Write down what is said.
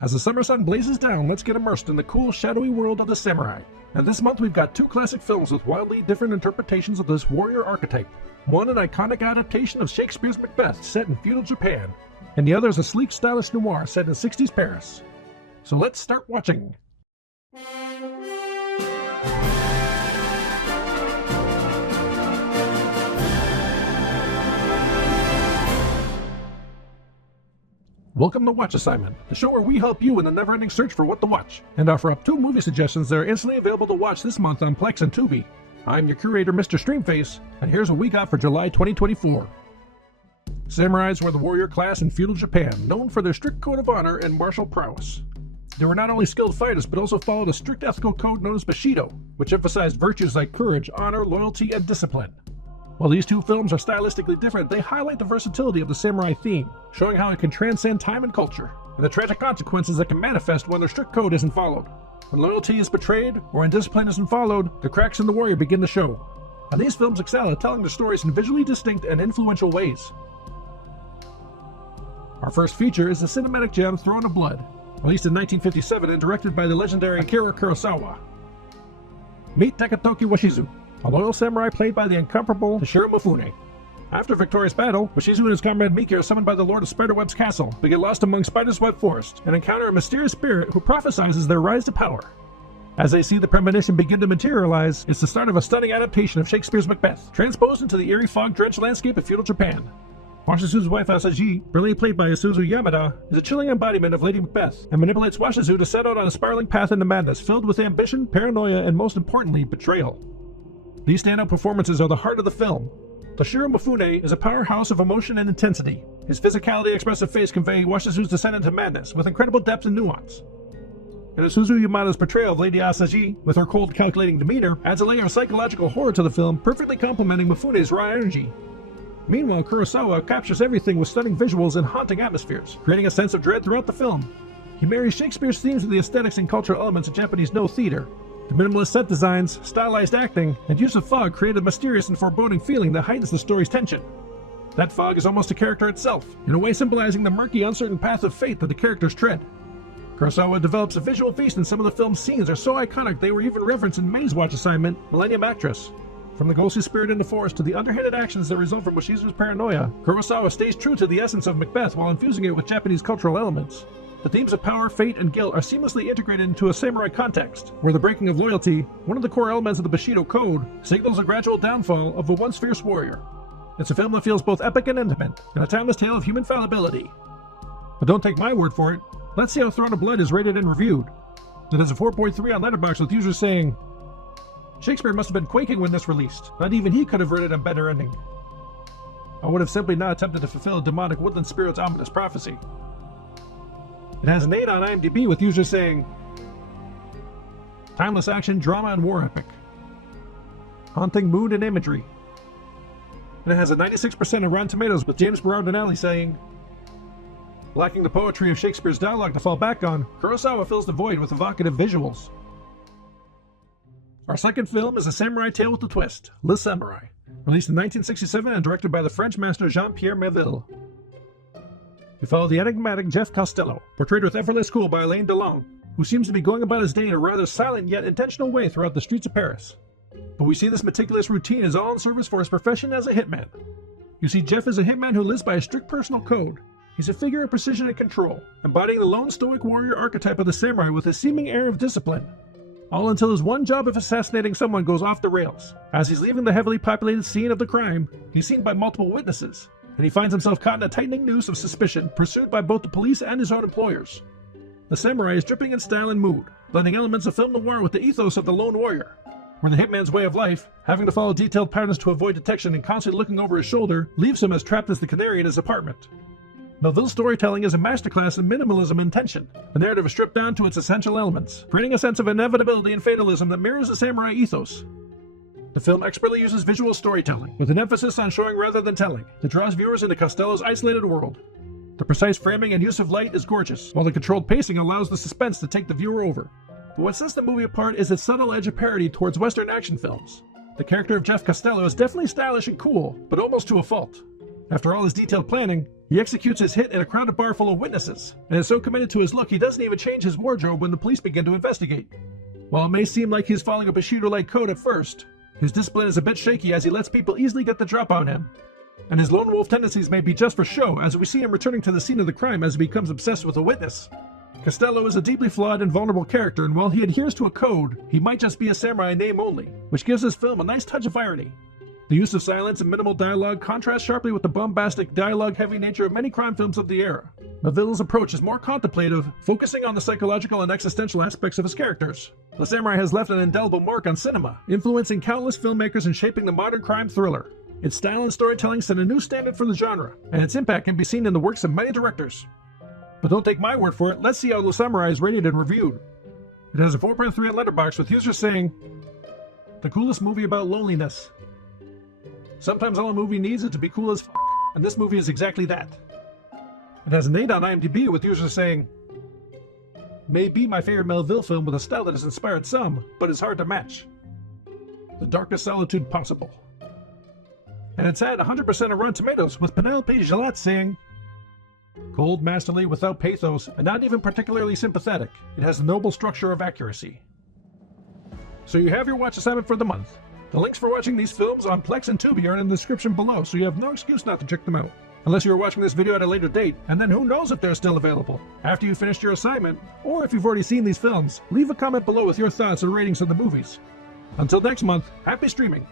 As the summer sun blazes down, let's get immersed in the cool, shadowy world of the samurai. And this month we've got two classic films with wildly different interpretations of this warrior archetype. One an iconic adaptation of Shakespeare's Macbeth set in feudal Japan, and the other is a sleek, stylish noir set in 60s Paris. So let's start watching! Welcome to Watch Assignment, the show where we help you in the never-ending search for what to watch, and offer up 2 movie suggestions that are instantly available to watch this month on Plex and Tubi. I'm your curator, Mr. Streamface, and here's what we got for July 2024. Samurais were the warrior class in feudal Japan, known for their strict code of honor and martial prowess. They were not only skilled fighters, but also followed a strict ethical code known as Bushido, which emphasized virtues like courage, honor, loyalty, and discipline. While these two films are stylistically different, they highlight the versatility of the samurai theme, showing how it can transcend time and culture, and the tragic consequences that can manifest when their strict code isn't followed. When loyalty is betrayed, or when discipline isn't followed, the cracks in the warrior begin to show. And these films excel at telling their stories in visually distinct and influential ways. Our first feature is the cinematic gem Throne of Blood, released in 1957 and directed by the legendary Akira Kurosawa. Meet Takatoki Washizu, a loyal samurai played by the incomparable Toshiro Mifune. After a victorious battle, Washizu and his comrade Miki are summoned by the Lord of Spiderweb's castle, but get lost among Spider's web forest and encounter a mysterious spirit who prophesies their rise to power. As they see the premonition begin to materialize, it's the start of a stunning adaptation of Shakespeare's Macbeth, transposed into the eerie fog-drenched landscape of feudal Japan. Washizu's wife Asaji, brilliantly played by Isuzu Yamada, is a chilling embodiment of Lady Macbeth, and manipulates Washizu to set out on a spiraling path into madness filled with ambition, paranoia, and most importantly, betrayal. These standout performances are the heart of the film. Toshiro Mifune is a powerhouse of emotion and intensity, his physicality expressive face conveying Washizu's descent into madness with incredible depth and nuance. And Isuzu Yamada's portrayal of Lady Asaji, with her cold, calculating demeanor, adds a layer of psychological horror to the film, perfectly complementing Mifune's raw energy. Meanwhile, Kurosawa captures everything with stunning visuals and haunting atmospheres, creating a sense of dread throughout the film. He marries Shakespeare's themes with the aesthetics and cultural elements of Japanese no theater. The minimalist set designs, stylized acting, and use of fog create a mysterious and foreboding feeling that heightens the story's tension. That fog is almost a character itself, in a way symbolizing the murky, uncertain path of fate that the characters tread. Kurosawa develops a visual feast, and some of the film's scenes are so iconic they were even referenced in May's Watch Assignment, Millennium Actress. From the ghostly spirit in the forest to the underhanded actions that result from Washizu's paranoia, Kurosawa stays true to the essence of Macbeth while infusing it with Japanese cultural elements. The themes of power, fate, and guilt are seamlessly integrated into a samurai context, where the breaking of loyalty, one of the core elements of the Bushido Code, signals a gradual downfall of a once fierce warrior. It's a film that feels both epic and intimate, and a timeless tale of human fallibility. But don't take my word for it. Let's see how Throne of Blood is rated and reviewed. It has a 4.3 on Letterboxd, with users saying, "Shakespeare must have been quaking when this released. Not even he could have written a better ending. I would have simply not attempted to fulfill a demonic woodland spirit's ominous prophecy." It has an 8 on IMDb, with users saying, "Timeless action, drama, and war epic. Haunting mood and imagery." And it has a 96% on Rotten Tomatoes, with James Berardinelli saying, "Lacking the poetry of Shakespeare's dialogue to fall back on, Kurosawa fills the void with evocative visuals." Our second film is a samurai tale with a twist, Le Samurai, released in 1967 and directed by the French master Jean-Pierre Melville. We follow the enigmatic Jeff Costello, portrayed with effortless cool by Alain Delon, who seems to be going about his day in a rather silent yet intentional way throughout the streets of Paris. But we see this meticulous routine is all in service for his profession as a hitman. You see, Jeff is a hitman who lives by a strict personal code. He's a figure of precision and control, embodying the lone stoic warrior archetype of the samurai with a seeming air of discipline. All until his one job of assassinating someone goes off the rails. As he's leaving the heavily populated scene of the crime, he's seen by multiple witnesses, and he finds himself caught in a tightening noose of suspicion, pursued by both the police and his own employers. The Samurai is dripping in style and mood, blending elements of film noir with the ethos of the lone warrior, where the hitman's way of life, having to follow detailed patterns to avoid detection and constantly looking over his shoulder, leaves him as trapped as the canary in his apartment. Melville's storytelling is a masterclass in minimalism and tension. The narrative is stripped down to its essential elements, creating a sense of inevitability and fatalism that mirrors the samurai ethos. The film expertly uses visual storytelling, with an emphasis on showing rather than telling, that draws viewers into Costello's isolated world. The precise framing and use of light is gorgeous, while the controlled pacing allows the suspense to take the viewer over. But what sets the movie apart is its subtle edge of parody towards Western action films. The character of Jeff Costello is definitely stylish and cool, but almost to a fault. After all his detailed planning, he executes his hit in a crowded bar full of witnesses, and is so committed to his look he doesn't even change his wardrobe when the police begin to investigate. While it may seem like he's following a Bushido-like code at first, his discipline is a bit shaky as he lets people easily get the drop on him. And his lone wolf tendencies may be just for show, as we see him returning to the scene of the crime as he becomes obsessed with a witness. Costello is a deeply flawed and vulnerable character, and while he adheres to a code, he might just be a samurai in name only, which gives this film a nice touch of irony. The use of silence and minimal dialogue contrasts sharply with the bombastic, dialogue-heavy nature of many crime films of the era. Melville's approach is more contemplative, focusing on the psychological and existential aspects of his characters. The Samurai has left an indelible mark on cinema, influencing countless filmmakers and shaping the modern crime thriller. Its style and storytelling set a new standard for the genre, and its impact can be seen in the works of many directors. But don't take my word for it, let's see how The Samurai is rated and reviewed. It has a 4.3 on Letterboxd, with users saying, "The coolest movie about loneliness. Sometimes all a movie needs is to be cool as f***, and this movie is exactly that." It has an 8 on IMDb, with users saying, "May be my favorite Melville film with a style that has inspired some, but is hard to match. The darkest solitude possible." And it's at 100% on Rotten Tomatoes, with Penelope Gillette saying, "Cold, masterly, without pathos, and not even particularly sympathetic. It has a noble structure of accuracy." So you have your watch assignment for the month. The links for watching these films on Plex and Tubi are in the description below, so you have no excuse not to check them out. Unless you are watching this video at a later date, and then who knows if they're still available. After you finished your assignment, or if you've already seen these films, leave a comment below with your thoughts and ratings on the movies. Until next month, happy streaming!